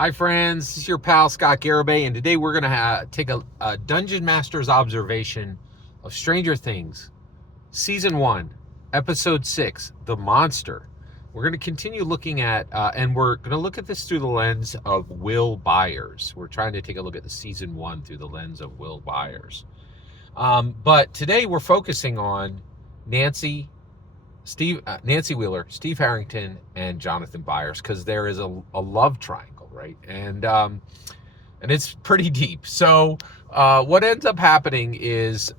Hi friends, this is your pal Scott Garibay, and today we're going to take a Dungeon Master's observation of Stranger Things, Season 1, Episode 6, The Monster. We're going to continue looking at, and we're going to look at this through the lens of Will Byers. We're trying to take a look at the Season 1 through the lens of Will Byers. But today we're focusing on Nancy Wheeler, Steve Harrington, and Jonathan Byers, because there is a love triangle, right? And it's pretty deep. So what ends up happening is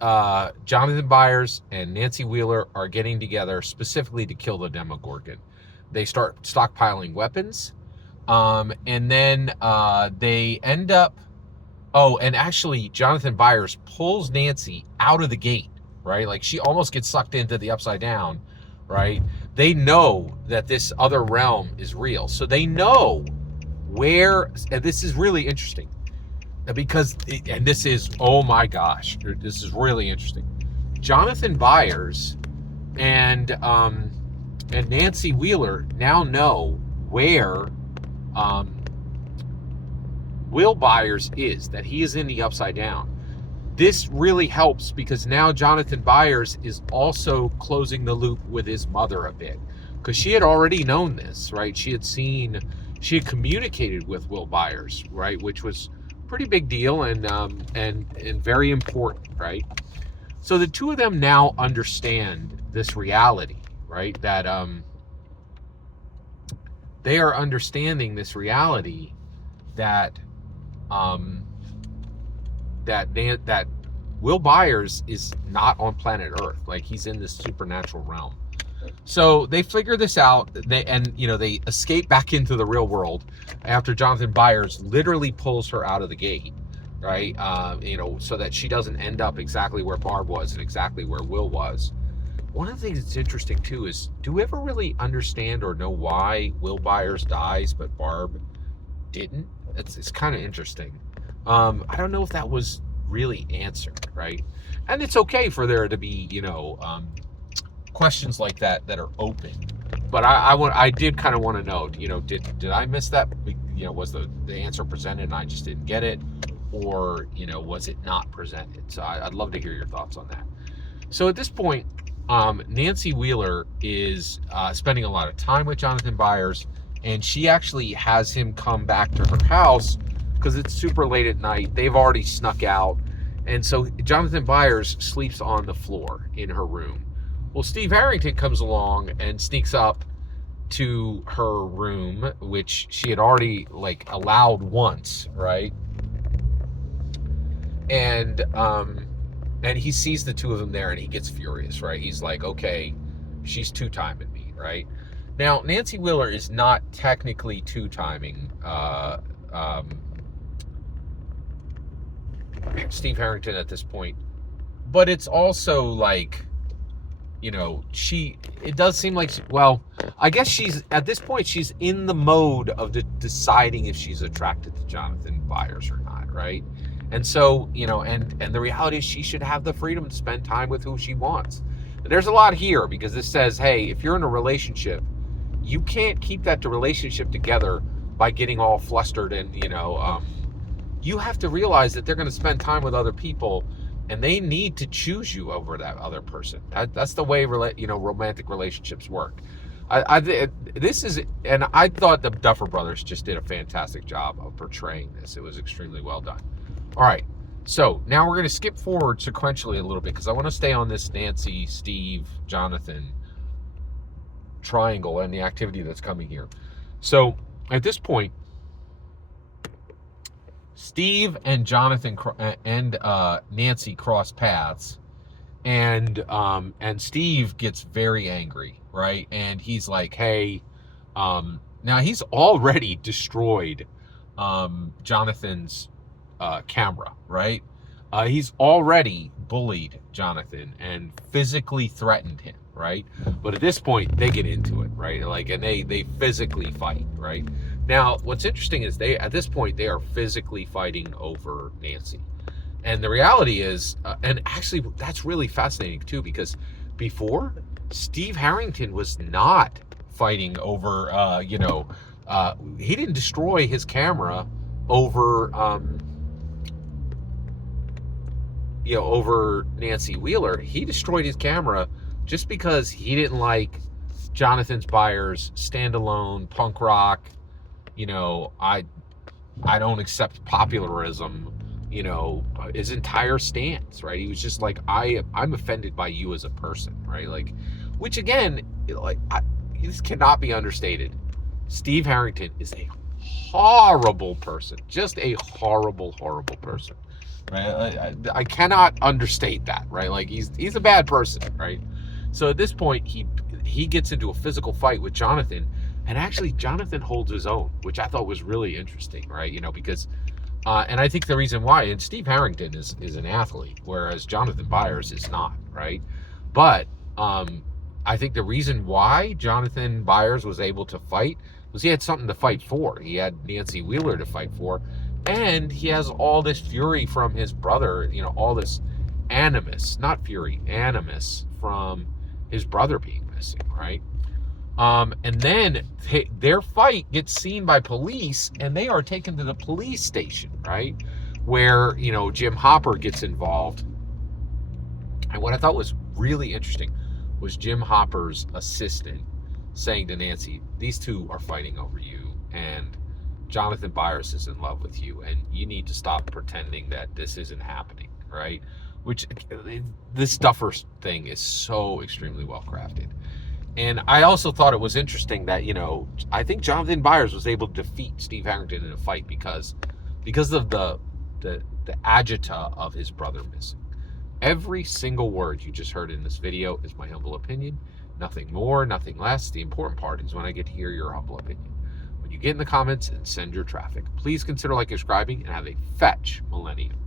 Jonathan Byers and Nancy Wheeler are getting together specifically to kill the Demogorgon. They start stockpiling weapons, and then they end up. Oh, and actually, Jonathan Byers pulls Nancy out of the gate, right? Like she almost gets sucked into the Upside Down, right? They know that this other realm is real. So they know where, and this is really interesting because, and this is, oh my gosh, this is really interesting. Jonathan Byers and Nancy Wheeler now know where Will Byers is, that he is in the Upside Down. This really helps because now Jonathan Byers is also closing the loop with his mother a bit, because she had already known this, right? She had communicated with Will Byers, right, which was a pretty big deal and very important, right? So the two of them now understand this reality, right? That they are understanding this reality that that Will Byers is not on planet Earth. Like, he's in this supernatural realm. So they figure this out, they escape back into the real world after Jonathan Byers literally pulls her out of the gate, right? So that she doesn't end up exactly where Barb was and exactly where Will was. One of the things that's interesting too is, do we ever really understand or know why Will Byers dies but Barb didn't? It's kind of interesting. I don't know if that was really answered, right? And it's okay for there to be, questions like that are open. But I did kind of want to know, did I miss that? Was the answer presented and I just didn't get it, or was it not presented? So I'd love to hear your thoughts on that. So at this point, Nancy Wheeler is spending a lot of time with Jonathan Byers, and she actually has him come back to her house because it's super late at night. They've already snuck out. And so Jonathan Byers sleeps on the floor in her room. Well, Steve Harrington comes along and sneaks up to her room, which she had already allowed once, right? And he sees the two of them there and he gets furious, right? He's like, okay, she's two-timing me, right? Now, Nancy Wheeler is not technically two-timing Steve Harrington at this point, but it's also it does seem like, I guess she's, at this point, she's in the mode of deciding if she's attracted to Jonathan Byers or not, right? And so, and the reality is she should have the freedom to spend time with who she wants. There's a lot here because this says, hey, if you're in a relationship, you can't keep that relationship together by getting all flustered and, you have to realize that they're going to spend time with other people and they need to choose you over that other person. That's the way, romantic relationships work. I thought the Duffer Brothers just did a fantastic job of portraying this. It was extremely well done. All right. So now we're going to skip forward sequentially a little bit because I want to stay on this Nancy, Steve, Jonathan triangle and the activity that's coming here. So at this point, Steve and Jonathan and Nancy cross paths, and Steve gets very angry, right? And he's like, hey, now he's already destroyed Jonathan's camera, right? He's already bullied Jonathan and physically threatened him, right? But at this point, they get into it, right? And they physically fight, right? Now, what's interesting is at this point, they are physically fighting over Nancy. And the reality is, and actually, that's really fascinating too, because before, Steve Harrington was not fighting over, He didn't destroy his camera over, over Nancy Wheeler. He destroyed his camera just because he didn't like Jonathan Byers' standalone punk rock. I don't accept popularism. His entire stance, right? He was just like, I'm offended by you as a person, right? Like, which again, this cannot be understated. Steve Harrington is a horrible person, just a horrible, horrible person, right? I cannot understate that, right? Like, he's a bad person, right? So at this point, he gets into a physical fight with Jonathan, and actually Jonathan holds his own, which I thought was really interesting, right? Because and I think the reason why, and Steve Harrington is an athlete, whereas Jonathan Byers is not, right? But I think the reason why Jonathan Byers was able to fight was he had something to fight for. He had Nancy Wheeler to fight for, and he has all this fury from his brother, all this animus, not fury, animus from his brother being missing, right? And then their fight gets seen by police, and they are taken to the police station, right? Where, Jim Hopper gets involved. And what I thought was really interesting was Jim Hopper's assistant saying to Nancy, these two are fighting over you, and Jonathan Byers is in love with you, and you need to stop pretending that this isn't happening, right? Which, this Duffer thing is so extremely well crafted. And I also thought it was interesting that, I think Jonathan Byers was able to defeat Steve Harrington in a fight because of the agita of his brother missing. Every single word you just heard in this video is my humble opinion. Nothing more, nothing less. The important part is when I get to hear your humble opinion. When you get in the comments and send your traffic, please consider subscribing, and have a fetch millennium.